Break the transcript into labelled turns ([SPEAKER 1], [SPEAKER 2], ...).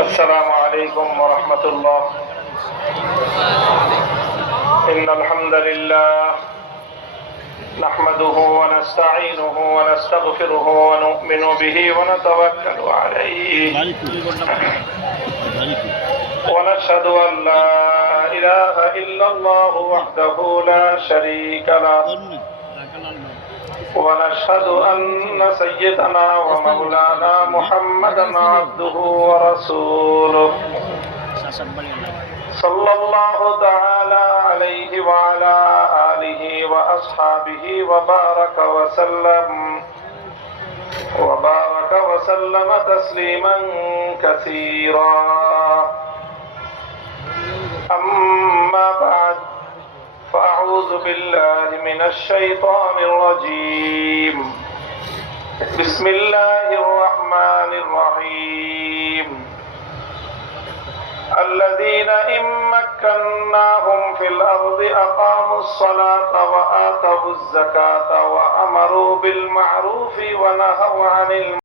[SPEAKER 1] السلام عليكم ورحمة الله إن الحمد لله نحمده ونستعينه ونستغفره ونؤمن به ونتوكل عليه ونشهد أن لا إله إلا الله وحده لا شريك له. ونشهد أن سيدنا ومولانا محمدا عبده ورسوله. صلى الله تعالى عليه وعلى آله وأصحابه وبارك وسلم. وبارك وسلم تسليما كثيرا. بالله من الشيطان الرجيم. بسم الله الرحمن الرحيم. الذين إن مكناهم في الأرض أقاموا الصلاة وآتوا الزكاة وأمروا بالمعروف ونهوا عن المنكر.